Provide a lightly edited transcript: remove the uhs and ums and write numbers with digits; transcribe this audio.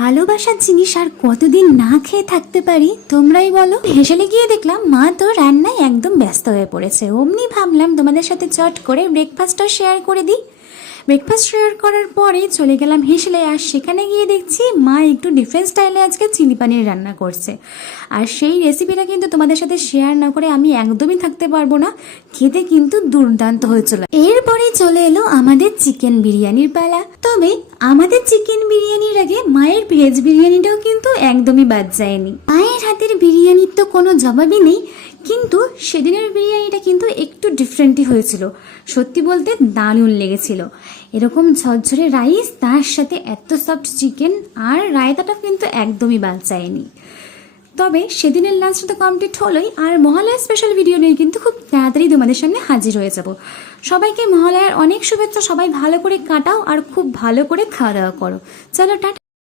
ভালোবাসার জিনিস আর কতদিন না খেয়ে থাকতে পারি তোমরাই বলো। হেসেলে গিয়ে দেখলাম মা তো রান্নায় একদম ব্যস্ত হয়ে পড়েছে। অমনি ভাবলাম তোমাদের সাথে চট করে ব্রেকফাস্টটা শেয়ার করে দিই। ব্রেকফাস্ট শেয়ার করার পরে চলে গেলাম হেসেলে, আর সেখানে গিয়ে দেখছি মা একটু ডিফারেন্ট স্টাইলে আজকে চিলি পানির রান্না করছে। আর সেই রেসিপিটা কিন্তু তোমাদের সাথে শেয়ার না করে আমি একদমই থাকতে পারবো না। খেতে কিন্তু দুর্দান্ত হয়েছিল। এরপরে চলে এলো আমাদের চিকেন বিরিয়ানির পালা। তবে আমাদের চিকেন বিরিয়ানির আগে মায়ের ভেজ বিরিয়ানিটাও কিন্তু একদমই বাদ যায়নি। মায়ের হাতের বিরিয়ানির তো কোনো জবাবই নেই, কিন্তু সেদিনের বিরিয়ানিটা কিন্তু একটু ডিফারেন্টই হয়েছিল। সত্যি বলতে দারুণ লেগেছিল। এরকম ঝরঝরে রাইস, তার সাথে এত সফট চিকেন, আর রায়তাটা কিন্তু একদমই বাদ যায়নি। তবে সেদিনের লাঞ্চটা তো কমপ্লিট হলোই, আর মহালয়া স্পেশাল ভিডিও নিয়ে কিন্তু খুব তাড়াতাড়ি তোমাদের সামনে হাজির হয়ে যাব। সবাইকে মহালয়ার অনেক শুভেচ্ছা। সবাই ভালো করে কাটাও আর খুব ভালো করে খাওয়া দাওয়া করো। চলো টাটা।